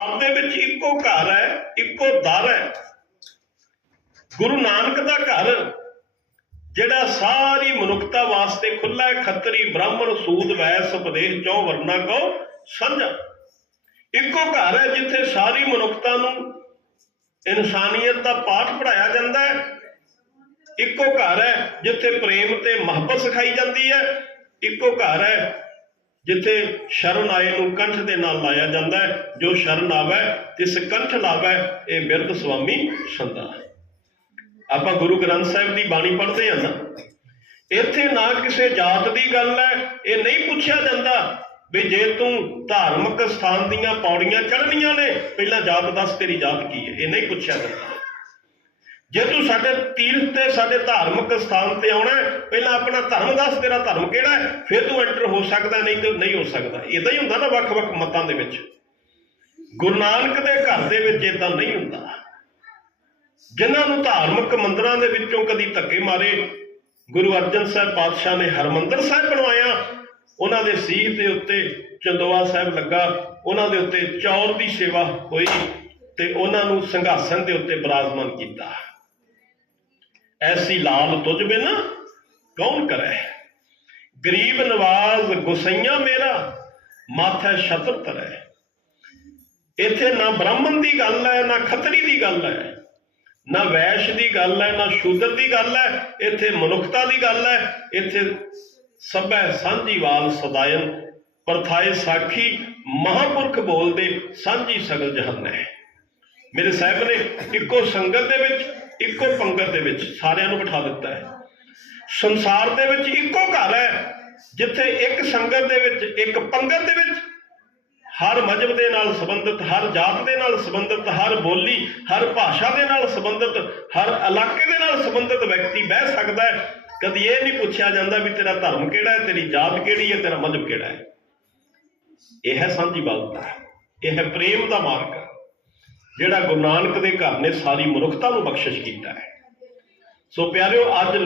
ਆਪਦੇ ਵਿੱਚ ਇੱਕੋ ਘਰ ਹੈ, ਇੱਕੋ ਦਰ ਹੈ। ਗੁਰੂ ਨਾਨਕ ਦਾ ਘਰ, ਜਿਹੜਾ ਸਾਰੀ ਮਨੁੱਖਤਾ ਵਾਸਤੇ ਖੁੱਲਾ ਹੈ, ਖੱਤਰੀ ਬ੍ਰਾਹਮਣ, ਸੂਦ, ਵੈਸ, ਉਪਦੇਸ਼, ਚੋਂ, ਵਰਨਾ ਕੋ ਸਾਂਝਾ। ਇੱਕੋ ਘਰ ਹੈ ਜਿੱਥੇ ਸਾਰੀ ਮਨੁੱਖਤਾ ਨੂੰ ਇਨਸਾਨੀਅਤ ਦਾ ਪਾਠ ਪੜਾਇਆ ਜਾਂਦਾ ਹੈ। ਇੱਕੋ ਘਰ ਹੈ ਜਿੱਥੇ ਪ੍ਰੇਮ ਤੇ ਮੁਹੱਬਤ ਸਿਖਾਈ ਜਾਂਦੀ ਹੈ। ਇੱਕੋ ਘਰ ਹੈ ਜਿੱਥੇ ਸ਼ਰਨ ਆਏ ਨੂੰ ਕੰਠ ਦੇ ਨਾਲ ਲਾਇਆ ਜਾਂਦਾ ਹੈ। ਜੋ ਸ਼ਰਨ ਆਵੇ, ਤਿਸ ਕੰਠ ਲਾਵੇ, ਇਹ ਬਿਰਧ ਸੁਆਮੀ ਸੰਦਾ ਆਪਾਂ ਗੁਰੂ ਗ੍ਰੰਥ ਸਾਹਿਬ ਦੀ ਬਾਣੀ ਪੜ੍ਹਦੇ ਹਾਂ ਨਾ। ਇੱਥੇ ਨਾ ਕਿਸੇ ਜਾਤ ਦੀ ਗੱਲ ਹੈ, ਇਹ ਨਹੀਂ ਪੁੱਛਿਆ ਜਾਂਦਾ ਵੀ ਜੇ ਤੂੰ ਧਾਰਮਿਕ ਸਥਾਨ ਦੀਆਂ ਪੌੜੀਆਂ ਚੜ੍ਹਨੀਆਂ ਨੇ, ਪਹਿਲਾਂ ਜਾਤ ਦੱਸ ਤੇਰੀ ਜਾਤ ਕੀ ਹੈ? ਇਹ ਨਹੀਂ ਪੁੱਛਿਆ ਜਾਂਦਾ। ਜੇ ਤੂੰ ਸਾਡੇ ਤੀਰਥ ਤੇ ਸਾਡੇ ਧਾਰਮਿਕ ਸਥਾਨ ਤੇ ਆਉਣਾ ਪਹਿਲਾਂ ਆਪਣਾ ਧਰਮ ਦੱਸ, ਤੇਰਾ ਧਰਮ ਕਿਹੜਾ ਹੈ? ਫਿਰ ਤੂੰ ਐਂਟਰ ਹੋ ਸਕਦਾ, ਨਹੀਂ ਤੇ ਨਹੀਂ ਹੋ ਸਕਦਾ। ਇਦਾਂ ਹੀ ਹੁੰਦਾ ਨਾ ਵੱਖ-ਵੱਖ ਮਤਾਂ ਦੇ ਵਿੱਚ। ਗੁਰੂ ਨਾਨਕ ਦੇ ਘਰ ਦੇ ਵਿੱਚ ਇਦਾਂ ਨਹੀਂ ਹੁੰਦਾ। ਜਿਨ੍ਹਾਂ ਨੂੰ ਧਾਰਮਿਕ ਮੰਦਰਾਂ ਦੇ ਵਿੱਚੋਂ ਕਦੀ ਧੱਕੇ ਮਾਰੇ, ਗੁਰੂ ਅਰਜਨ ਸਾਹਿਬ ਪਾਤਸ਼ਾਹ ਨੇ ਹਰਮੰਦਰ ਸਾਹਿਬ ਬਣਵਾਇਆ। ਉਹਨਾਂ ਦੇ ਸੀਸ ਦੇ ਉੱਤੇ ਚੰਦੋਆ ਸਾਹਿਬ ਲੱਗਾ। ਉਹਨਾਂ ਦੇ ਉੱਤੇ ਚੌਰ ਦੀ ਸੇਵਾ ਹੋਈ ਤੇ ਉਹਨਾਂ ਨੂੰ ਸਿੰਘਾਸਨ ਦੇ ਉੱਤੇ ਬਿਰਾਜਮਾਨ ਕੀਤਾ। ਐਸੀ ਲਾਲ ਤੁਝ ਬਿਨ ਕੌਣ ਕਰੇ? ਗਰੀਬ ਨਵਾਜ਼ ਗੁਸਈਆ ਮੇਰਾ, ਮਾਥੇ ਛਤਰ ਤਰੇ। ਇੱਥੇ ਨਾ ਬ੍ਰਾਹਮਣ ਦੀ ਗੱਲ ਹੈ, ਨਾ ਖੱਤਰੀ ਦੀ ਗੱਲ ਹੈ, ਨਾ ਵੈਸ਼ ਦੀ ਗੱਲ ਹੈ, ਨਾ ਸ਼ੂਦਰ ਦੀ ਗੱਲ ਹੈ, ਇੱਥੇ ਮਨੁੱਖਤਾ ਦੀ ਗੱਲ ਹੈ, ਇੱਥੇ ਸਭੈ ਸਾਂਝੀਵਾਲ ਸਦਾਇਨ, ਪਰਥਾਏ ਸਾਖੀ, ਮਹਾਪੁਰਖ ਬੋਲਦੇ ਸਾਂਝੀ ਸਗਲ ਜਹਨ ਹੈ। ਮੇਰੇ ਸਾਹਿਬ ਨੇ ਇੱਕੋ ਸੰਗਤ ਦੇ ਵਿੱਚ ਇੱਕੋ ਪੰਗਤ ਦੇ ਵਿੱਚ ਸਾਰਿਆਂ ਨੂੰ ਬਿਠਾ ਦਿੱਤਾ ਹੈ। ਸੰਸਾਰ ਦੇ ਵਿੱਚ ਇੱਕੋ ਘਰ ਹੈ, ਜਿੱਥੇ ਇੱਕ ਸੰਗਤ ਦੇ ਵਿੱਚ, ਇੱਕ ਪੰਗਤ ਦੇ ਵਿੱਚ ਹਰ ਮਜਬ ਦੇ ਨਾਲ ਸੰਬੰਧਿਤ, ਹਰ ਜਾਤ ਦੇ ਨਾਲ ਸੰਬੰਧਿਤ, ਹਰ ਬੋਲੀ, ਹਰ ਭਾਸ਼ਾ ਦੇ ਨਾਲ ਸੰਬੰਧਿਤ, ਹਰ ਇਲਾਕੇ ਦੇ ਨਾਲ ਸੰਬੰਧਿਤ ਵਿਅਕਤੀ ਬਹਿ ਸਕਦਾ ਹੈ। ਕਦੀ ਇਹ ਨਹੀਂ ਪੁੱਛਿਆ ਜਾਂਦਾ ਵੀ ਤੇਰਾ ਧਰਮ ਕਿਹੜਾ ਹੈ, ਤੇਰੀ ਜਾਤ ਕਿਹੜੀ ਹੈ, ਤੇਰਾ ਮਜਬ ਕਿਹੜਾ ਹੈ। ਇਹ ਹੈ ਸਾਂਝੀ ਬਲਤਾ ਇਹ ਹੈ ਪ੍ਰੇਮ ਦਾ ਮਾਰਗ। ਜਿਹੜਾ ਗੁਰੂ ਨਾਨਕ ਦੇ ਘਰ ਨੇ ਸਾਰੀ ਮਨੁੱਖਤਾ ਨੂੰ ਬਖਸ਼ਿਸ਼ ਕੀਤਾ ਹੈ। ਸੋ ਪਿਆਰਿਓ, ਅੱਜ